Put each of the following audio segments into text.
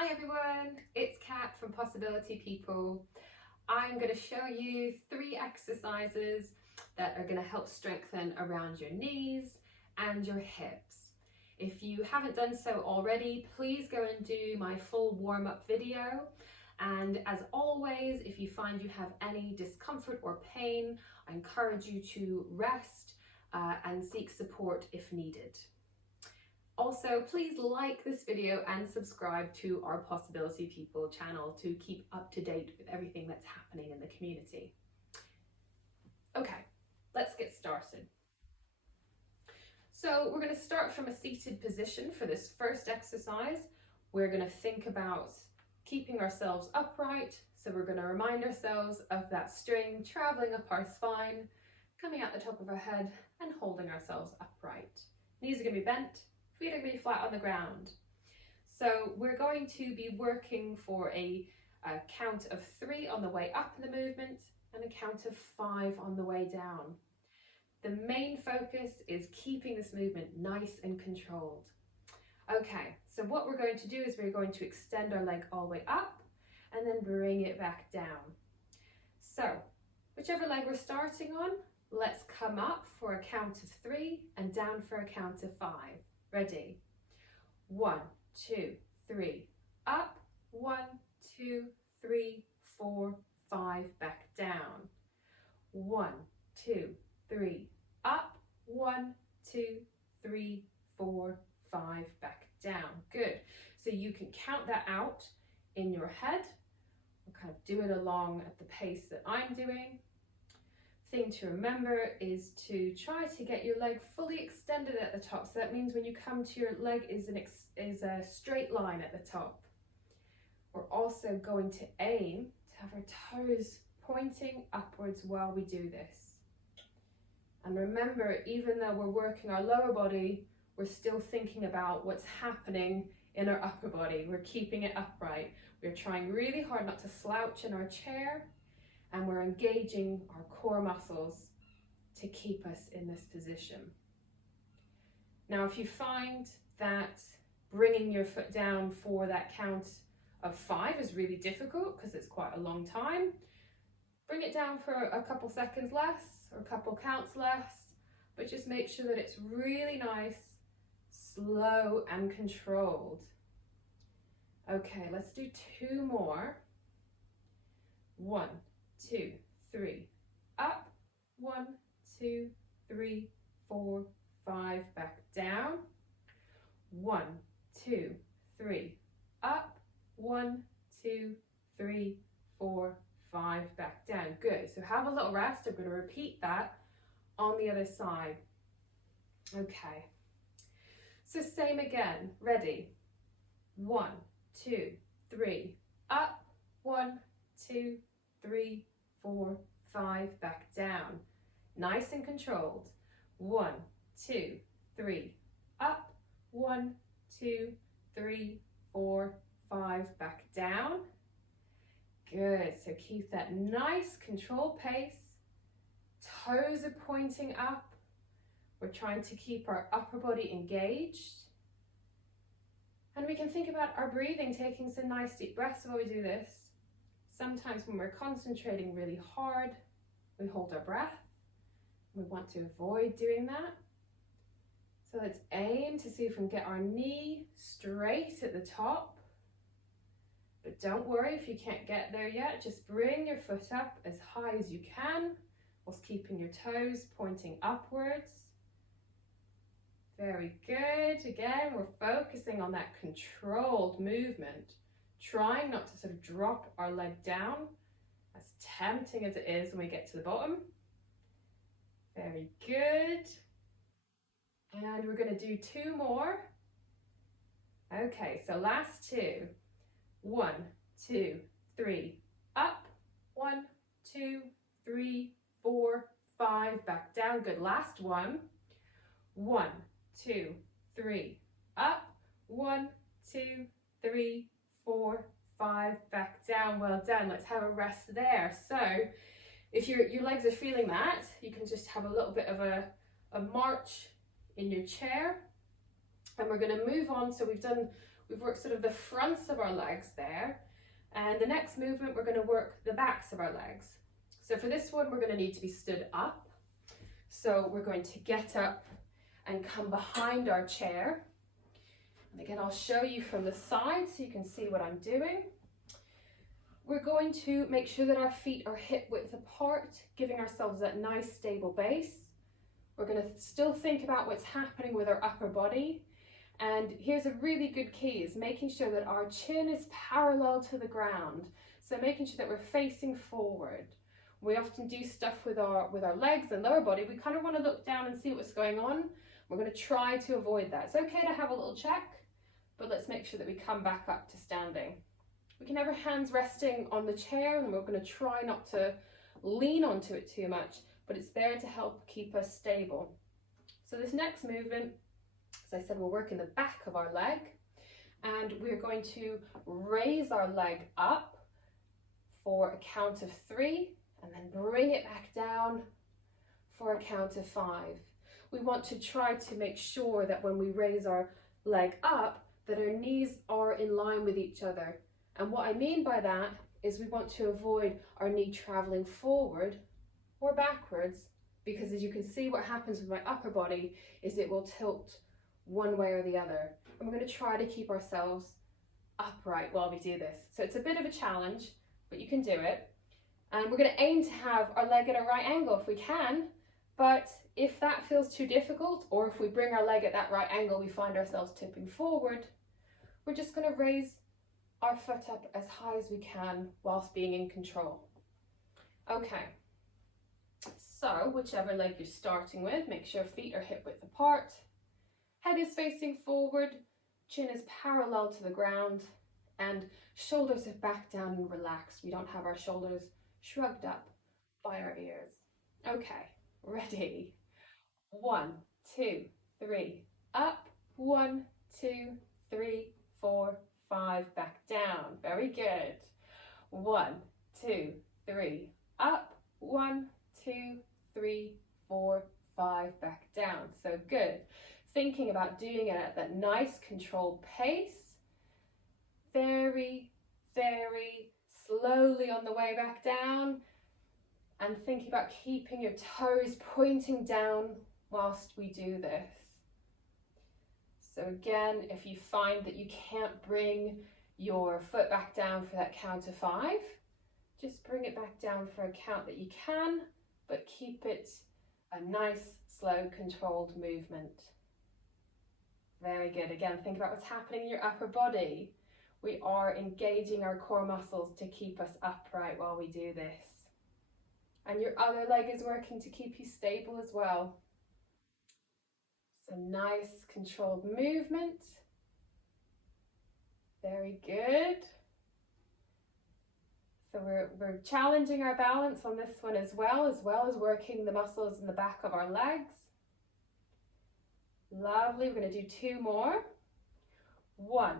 Hi everyone, it's Kat from Possibility People. I'm going to show you 3 exercises that are going to help strengthen around your knees and your hips. If you haven't done so already, please go and do my full warm-up video. And as always, if you find you have any discomfort or pain, I encourage you to rest and seek support if needed. Also, please like this video and subscribe to our Possibility People channel to keep up to date with everything that's happening in the community. Okay, let's get started. So we're going to start from a seated position for this first exercise. We're going to think about keeping ourselves upright. So we're going to remind ourselves of that string traveling up our spine, coming out the top of our head and holding ourselves upright. Knees are going to be bent. Feet are going to be flat on the ground. So we're going to be working for a count of 3 on the way up in the movement and a count of 5 on the way down. The main focus is keeping this movement nice and controlled. Okay, so what we're going to do is we're going to extend our leg all the way up and then bring it back down. So whichever leg we're starting on, let's come up for a count of 3 and down for a count of 5. Ready? 1, 2, 3, up, 1, 2, 3, 4, 5, back down. 1, 2, 3, up, 1, 2, 3, 4, 5, back down. Good. So you can count that out in your head, or kind of do it along at the pace that I'm doing. Thing to remember is to try to get your leg fully extended at the top. So that means when you come to your leg is a straight line at the top. We're also going to aim to have our toes pointing upwards while we do this. And remember, even though we're working our lower body, we're still thinking about what's happening in our upper body. We're keeping it upright. We're trying really hard not to slouch in our chair. And we're engaging our core muscles to keep us in this position. Now, if you find that bringing your foot down for that count of 5 is really difficult because it's quite a long time, bring it down for a couple seconds less or a couple counts less, but just make sure that it's really nice, slow and controlled. Okay, let's do 2 more. 1, 2, 3, up, 1, 2, 3, 4, 5, back down. 1, 2, 3, up, 1, 2, 3, 4, 5, back down. Good. So have a little rest. I'm going to repeat that on the other side. Okay. So same again. Ready? 1, 2, 3, up, 1, 2, 3, 4, 5, back down. Nice and controlled. 1, 2, 3, up, 1, 2, 3, 4, 5, back down. Good. So keep that nice controlled pace. Toes are pointing up. We're trying to keep our upper body engaged. And we can think about our breathing, taking some nice deep breaths while we do this. Sometimes when we're concentrating really hard, we hold our breath. We want to avoid doing that. So let's aim to see if we can get our knee straight at the top. But don't worry if you can't get there yet. Just bring your foot up as high as you can, whilst keeping your toes pointing upwards. Very good. Again, we're focusing on that controlled movement. Trying not to sort of drop our leg down, as tempting as it is when we get to the bottom. Very good. And we're going to do 2 more. Okay, so last 2. 1, 2, 3, up. 1, 2, 3, 4, 5, back down. Good. Last one. 1, 2, 3, up. 1, 2, 3, 4, 5, back down. Well done. Let's have a rest there. So if your legs are feeling that, you can just have a little bit of a march in your chair. And we're going to move on. So we've done We've worked sort of the fronts of our legs there. And the next movement, we're going to work the backs of our legs. So for this one, we're going to need to be stood up. So we're going to get up and come behind our chair. And again, I'll show you from the side so you can see what I'm doing. We're going to make sure that our feet are hip width apart, giving ourselves that nice stable base. We're going to still think about what's happening with our upper body. And here's a really good key, is making sure that our chin is parallel to the ground. So making sure that we're facing forward. We often do stuff with our legs and lower body. We kind of want to look down and see what's going on. We're going to try to avoid that. It's okay to have a little check, but let's make sure that we come back up to standing. We can have our hands resting on the chair, and we're going to try not to lean onto it too much, but it's there to help keep us stable. So this next movement, as I said, we're working the back of our leg, and we're going to raise our leg up for a count of 3, and then bring it back down for a count of 5. We want to try to make sure that when we raise our leg up, that our knees are in line with each other. And what I mean by that is we want to avoid our knee traveling forward or backwards, because as you can see, what happens with my upper body is it will tilt one way or the other. And we're going to try to keep ourselves upright while we do this. So it's a bit of a challenge, but you can do it. And we're going to aim to have our leg at a right angle if we can, but if that feels too difficult, or if we bring our leg at that right angle, we find ourselves tipping forward, we're just going to raise our foot up as high as we can whilst being in control. Okay, so whichever leg you're starting with, make sure feet are hip width apart, head is facing forward, chin is parallel to the ground, and shoulders are back down and relaxed. We don't have our shoulders shrugged up by our ears. Okay, ready? 1, 2, 3, up. 1, 2, 3, 4, 5, back down. Very good. 1, 2, 3, up. 1, 2, 3, 4, 5, back down. So good. Thinking about doing it at that nice controlled pace. Very, very slowly on the way back down, and thinking about keeping your toes pointing down whilst we do this. So again, if you find that you can't bring your foot back down for that count of 5, just bring it back down for a count that you can, but keep it a nice, slow, controlled movement. Very good. Again, think about what's happening in your upper body. We are engaging our core muscles to keep us upright while we do this. And your other leg is working to keep you stable as well. So nice controlled movement. Very good. So we're challenging our balance on this one as well as working the muscles in the back of our legs. Lovely. We're going to do 2 more. 1,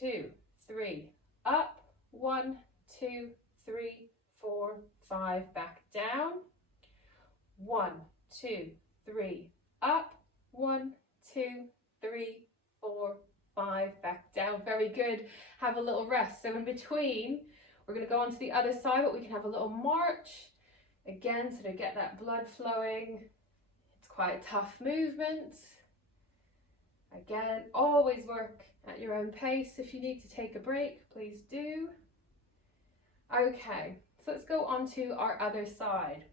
2, 3, up. 1, 2, 3, 4, 5, back down. 1, 2, 3, up. 1, 2, 3, 4, 5, back down. Very good. Have a little rest. So in between, we're going to go on to the other side, but we can have a little march. Again, so to get that blood flowing. It's quite a tough movement. Again, always work at your own pace. If you need to take a break, please do. Okay, so let's go on to our other side.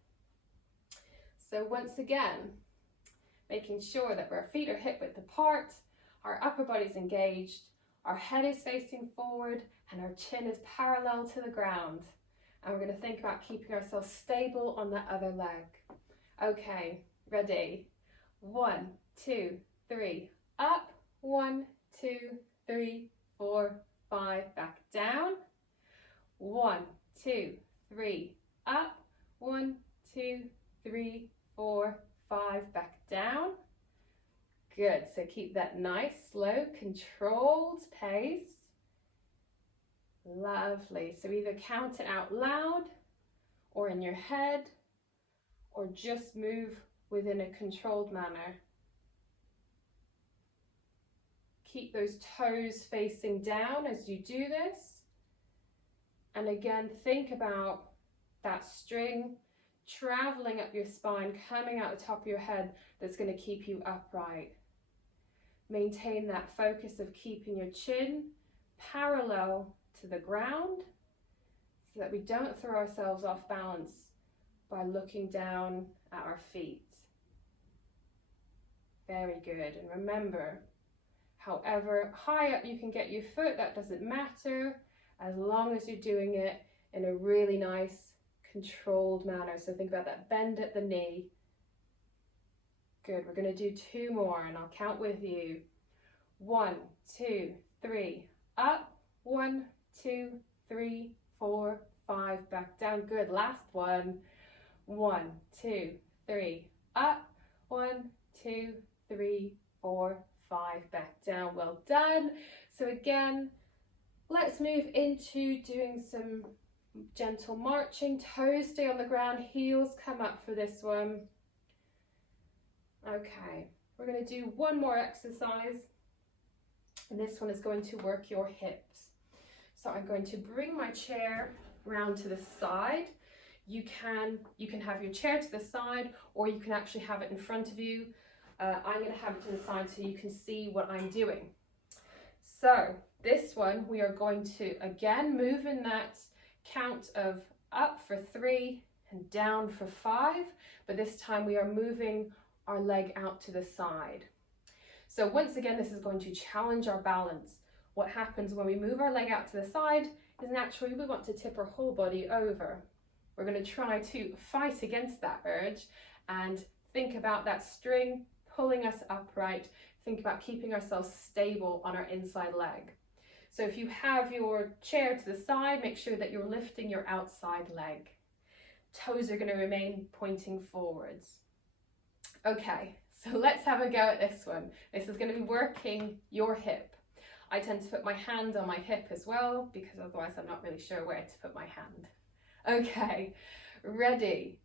So once again, making sure that our feet are hip width apart, our upper body's engaged, our head is facing forward, and our chin is parallel to the ground. And we're going to think about keeping ourselves stable on that other leg. Okay, ready? 1, 2, 3, up. 1, 2, 3, 4, 5, back down. 1, 2, 3, up. 1, 2, 3, 4, 5, back down. Good, so keep that nice, slow, controlled pace. Lovely, so either count it out loud or in your head, or just move within a controlled manner. Keep those toes facing down as you do this. And again, think about that string traveling up your spine, coming out the top of your head, that's going to keep you upright. Maintain that focus of keeping your chin parallel to the ground so that we don't throw ourselves off balance by looking down at our feet. Very good. And remember, however high up you can get your foot, that doesn't matter, as long as you're doing it in a really nice, controlled manner. So think about that bend at the knee. Good. We're going to do 2 more, and I'll count with you. 1, 2, 3, up. 1, 2, 3, 4, 5, back down. Good. Last one. 1, 2, 3, up. 1, 2, 3, 4, 5, back down. Well done. So again, let's move into doing some gentle marching. Toes stay on the ground, heels come up for this one. Okay, we're going to do 1 more exercise, and this one is going to work your hips. So I'm going to bring my chair round to the side. You can have your chair to the side, or you can actually have it in front of you. I'm going to have it to the side so you can see what I'm doing. So this one, we are going to again move in that count of up for 3 and down for 5, but this time we are moving our leg out to the side. So once again, this is going to challenge our balance. What happens when we move our leg out to the side is naturally we want to tip our whole body over. We're going to try to fight against that urge and think about that string pulling us upright. Think about keeping ourselves stable on our inside leg. So if you have your chair to the side, make sure that you're lifting your outside leg. Toes are going to remain pointing forwards. Okay, so let's have a go at this one. This is going to be working your hip. I tend to put my hand on my hip as well, because otherwise I'm not really sure where to put my hand. Okay, ready?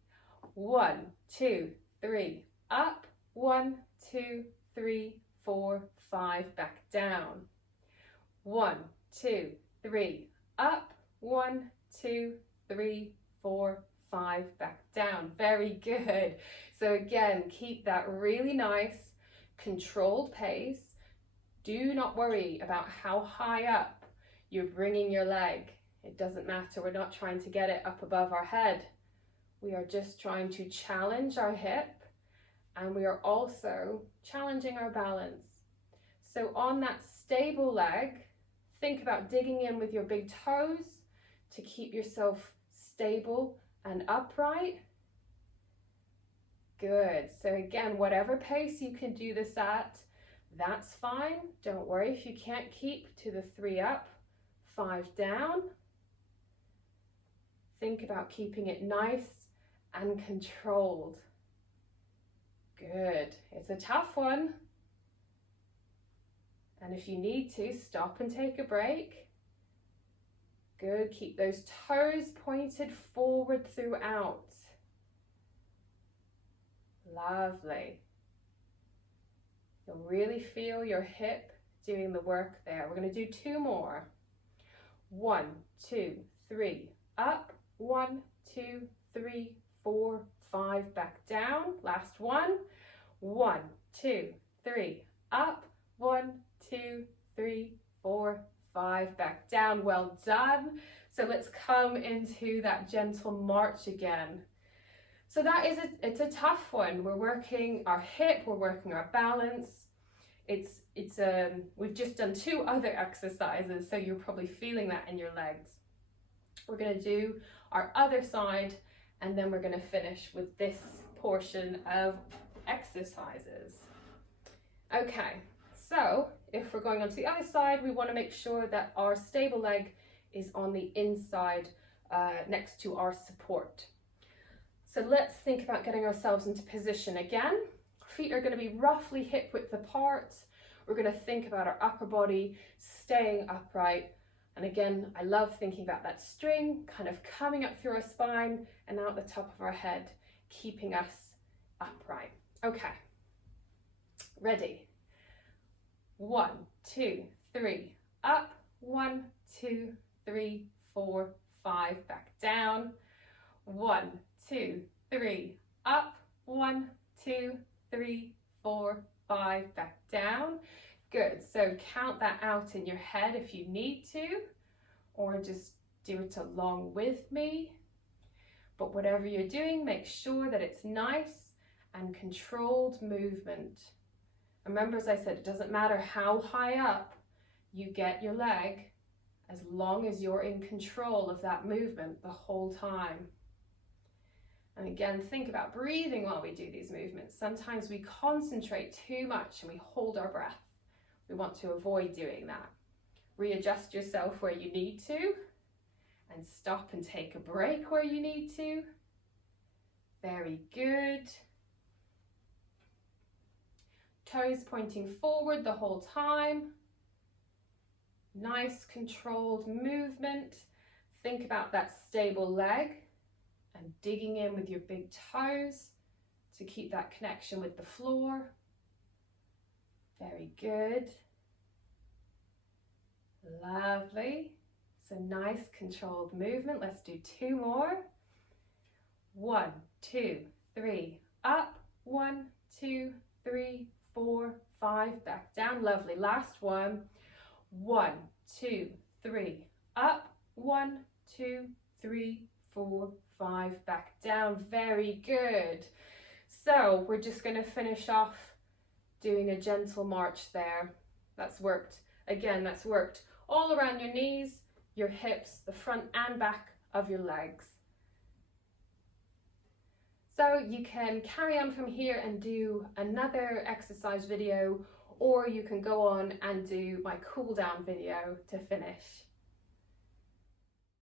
1, 2, 3, up. 1, 2, 3, 4, 5, back down. 1, 2, 3, up. 1, 2, 3, 4, 5, back down. Very good. So again, keep that really nice, controlled pace. Do not worry about how high up you're bringing your leg. It doesn't matter. We're not trying to get it up above our head. We are just trying to challenge our hip, and we are also challenging our balance. So on that stable leg, think about digging in with your big toes to keep yourself stable and upright. Good. So again, whatever pace you can do this at, that's fine. Don't worry if you can't keep to the 3 up, 5 down. Think about keeping it nice and controlled. Good. It's a tough one. And if you need to, stop and take a break. Good. Keep those toes pointed forward throughout. Lovely. You'll really feel your hip doing the work there. We're going to do 2 more. 1, 2, 3, up. 1, 2, 3, 4, 5, back down. Last one. 1, 2, 3, up. 1, 2, 3, 4, 5, back down. Well done. So let's come into that gentle march again. So that is it's a tough one. We're working our hip, we're working our balance. We've just done 2 other exercises, so you're probably feeling that in your legs. We're going to do our other side, and then we're going to finish with this portion of exercises. Okay, so if we're going on to the other side, we want to make sure that our stable leg is on the inside next to our support. So let's think about getting ourselves into position again. Feet are going to be roughly hip width apart. We're going to think about our upper body staying upright. And again, I love thinking about that string kind of coming up through our spine and out the top of our head, keeping us upright. Okay, ready? 1, 2, 3, up, 1, 2, 3, 4, 5, back down, 1, 2, 3, up, 1, 2, 3, 4, 5, back down. Good, so count that out in your head if you need to, or just do it along with me. But whatever you're doing, make sure that it's nice and controlled movement. Remember, as I said, it doesn't matter how high up you get your leg, as long as you're in control of that movement the whole time. And again, think about breathing while we do these movements. Sometimes we concentrate too much and we hold our breath. We want to avoid doing that. Readjust yourself where you need to, and stop and take a break where you need to. Very good. Toes pointing forward the whole time. Nice controlled movement. Think about that stable leg and digging in with your big toes to keep that connection with the floor. Very good. Lovely. So nice controlled movement. Let's do 2 more. 1, 2, 3, up, 1, 2, 3, 4, 5, back down. Lovely. Last one. 1, 2, 3, up, 1, 2, 3, 4, 5, back down. Very good. So we're just going to finish off doing a gentle march there. That's worked. Again, that's worked all around your knees, your hips, the front and back of your legs. So you can carry on from here and do another exercise video, or you can go on and do my cool down video to finish.